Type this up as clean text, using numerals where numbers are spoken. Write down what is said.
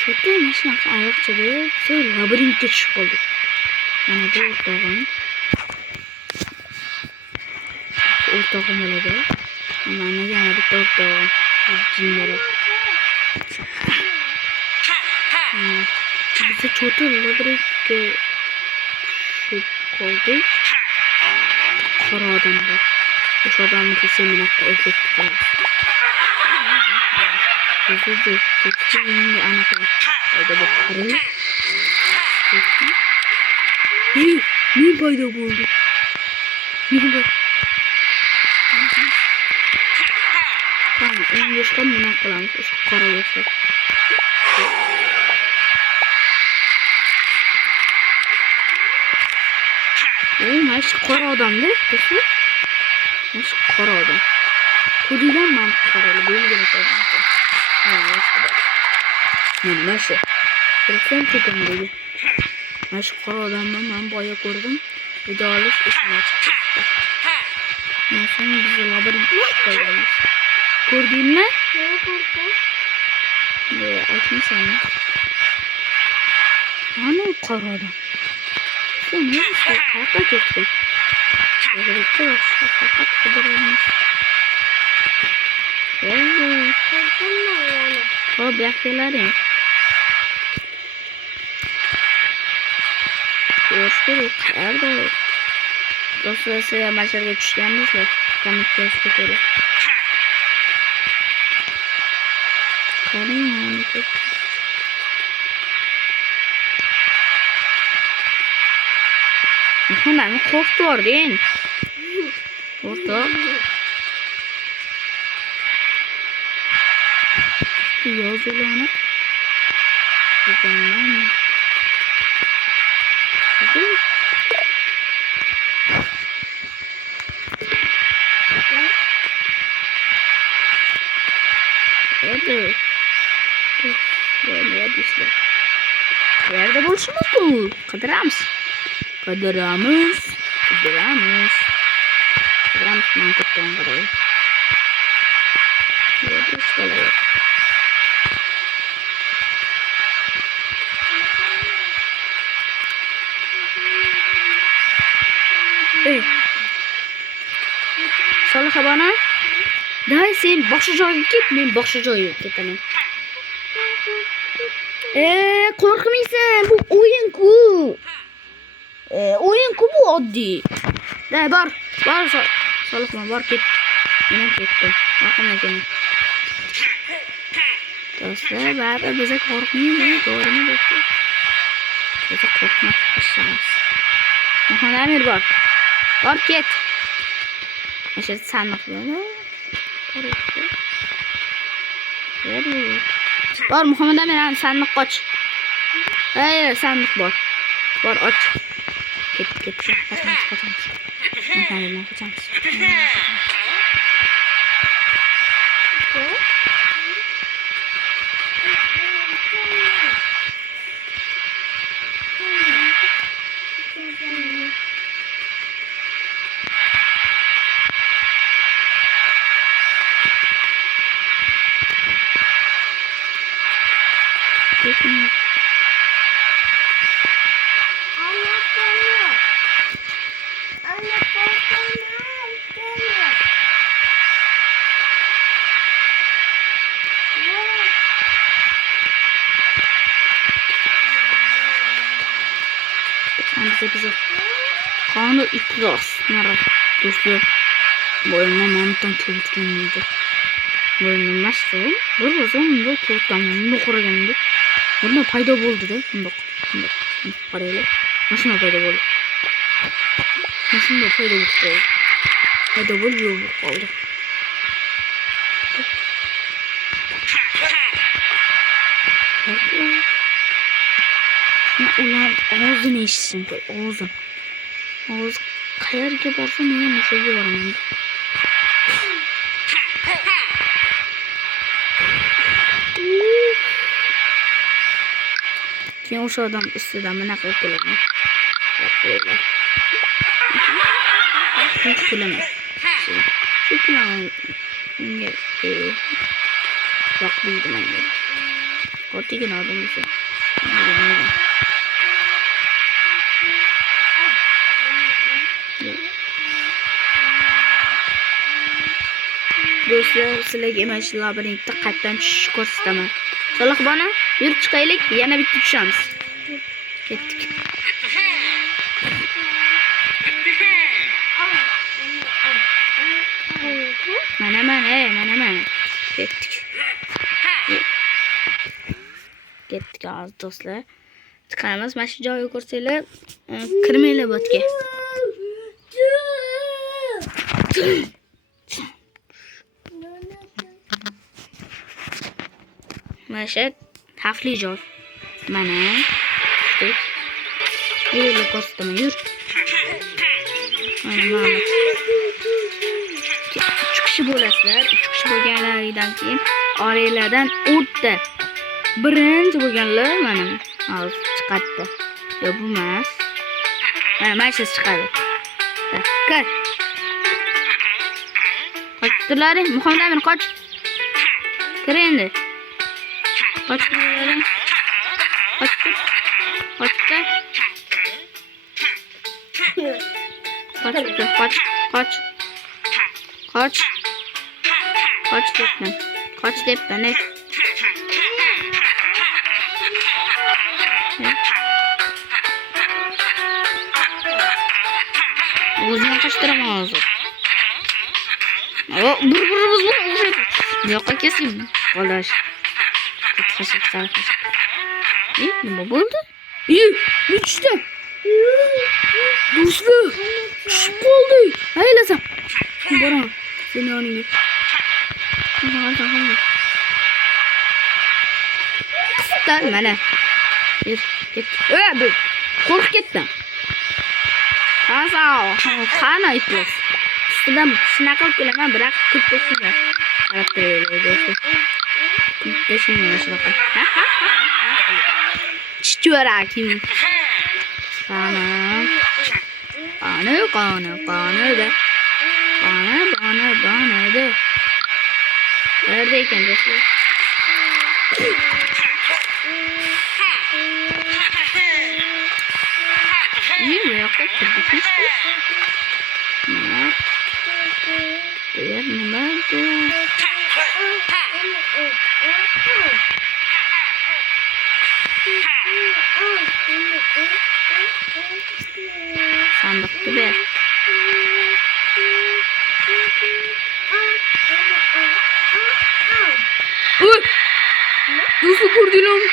Ketti mashinasi oyoqcha berib, so'ng labirintga tushib qoldik. Mana bu o'rtog'im. O'rtog'im bo'ladi. Mana yana bitta o'rtog'im. Jinnilar. Bize çoğu labirintga tushib qoldik. Qora odam bor. O'sha odamni kesin bunaqa effekt qilamiz. O'zi endi anaqa paydo bo'lib qarang. Men paydo bo'ldi. Men bor. Tamam, o'ngashqa bunaqa qilamiz. O'sha qora o'xshab. Mana shu qora odamda, do'stlar. Mana shu qora odam. Ko'rdigan men qarayli bo'lgan ekan. Mana shu. Telefon tekamdagi. Mana shu qora odamni men boya ko'rdim. Video olish esimga chiqdi. Mana shu biz labirintga qo'yamiz. Ko'rdingmi? Ko'rdim. Aytmaysanmi? Ana qora odam. Sen qayerga ketding? Labirintga faqat qidiramiz. Xo'p, yaxshilaring. Ko'rishdik, qayerda? Do'stlar, mashaga tushganmizlar. Kamikasiga kelib. Qarang, mana bu. Muhammadni qo'rqitib yubording. O'rtoq. Yozuvlarni. Nerede buluşumuz bu? Qidiramiz. Qidiramiz mantıktan qarayib. Yerda ishqalayapti. Soliha bana. Day sen boshqa joyga ket, men boshqa joyga ketaman. Qo'rqmaysan, bu o'yin-ku. O'yin-ku bu oddiy. Day bor Solihman, bor ket. Men ketdim. Raqamga keling. Do'stlar, baribir biza qo'rqmaydi, to'g'rimi do'stlar? Biza qo'rqmas ishimiz. Muhammad Amir bor. Bor ket. O'sha sandiq bor. Bor Muhammad Amir, sandiq och. Hayır, sandiq bor. Bor och. Ket. Qochamiz. Muhammad qochamiz. Bize kanı iflas. Nara do'stlar, boyunma mamton keltganimda. Boyunma nasıl? Bir o'zim bunday keltganimda qo'raganda. Bunday paydo bo'ldi-da, bundoq. Qaraylar. Mashina paydo bo'ldi. Mashina paydo bo'ldi. Paydo bo'ldi qoldi. Ular ağzını eşitsin. Ağız qayerga borsa men o'sha yerga boraman. Keyin o'sha odam ustidan mana qilib keladi. Shu kulaman. yoqmaydi menga. Ortigina odam bo'lsa. Do'stlar, sizlarga mana shu labirintda qaytadan tushishni ko'rsataman. Solihbona, yur chiqaylik, yana bitta tushamiz. Ketdik. Mana. Ketdik. Ketdik hozir do'stlar. Chiqamiz, mana shu joyni ko'rsanglar, kirmanglar botga. Mana shu xavfli joy. Mana. Yurlar ko'rsataman, yur. Mana. 3 kishi bo'lasizlar. 3 kishi bo'lganlaridan keyin oranglardan o'tda. Birinchi bo'lganlar mana hozir chiqadi. Yo, bu emas. Mana shu chiqadi. Kir. Qochdilaring, Muhammad Amin qoch. Kir endi. Qochdilaring. Qochdi. Qoch debman. O'zini qashtiraman hozir. Bir. Bu yoqqa kesing. Qolash. Nima bo'ldi? Uchta. Do'stlar, tushib qoldik. Haylasam. Boraman. Seni yoningga. Qisdan mana. Ket. Qo'rqib ketdim. Qani aytmas. Ustidan shunaqa kulaman, biroq kultashinglar. Qarab turaylik. Kultashinglar shunaqa. Chichvaraki. Tamam. Qani da. Qani. Nerede ekan do'stlar? Bu yoqqa kirdik. Nima bu? Sandıkta ber. Do'stlar, ko'rdinglarmi?